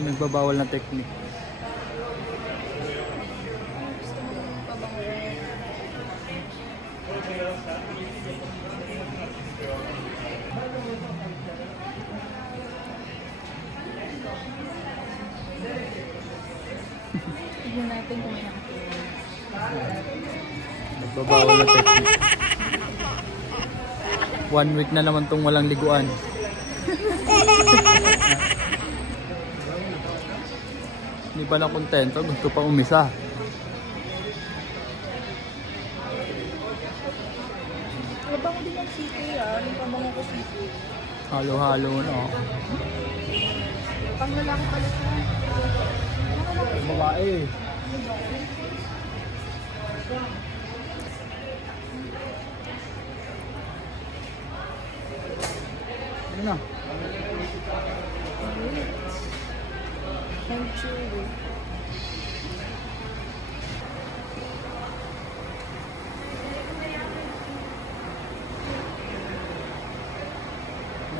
Pinagbabawal na technique. Tignan natin kung may nakatulong. Nagbabawal na technique. 1 week na naman tong walang liguan. Hindi pa na kontento, gusto pa umisa. Mabango din ang siko yan. Mabango ko siko. Halo-halo na. Pang lalaki pala siya. Babae. Ano na? Ang chewy.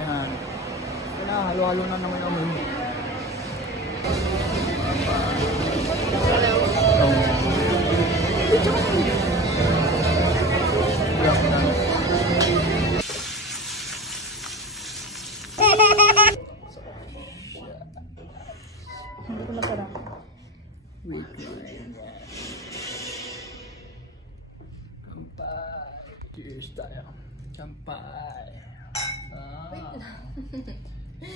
Ayan. Wala, halo-halo na naman namin. Hindi ko masarap. Wait lang. Kampay. Cheers tayo. Kampay. Wait lang.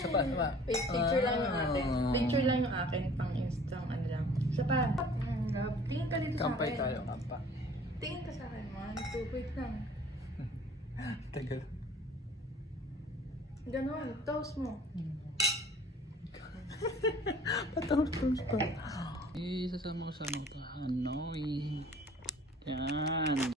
Sapa. Wait, picture lang yung akin. Picture lang yung akin. Pang instang ano lang. Sapa. Love. Tingin ka dito sa akin. Kampay tayo, kampay. Tingin ka sa akin, man. Wait lang. Tagal. Ganon. Toast mo. Patawag-toast pa. Isasama ko sa nota. Hanoi. Yan.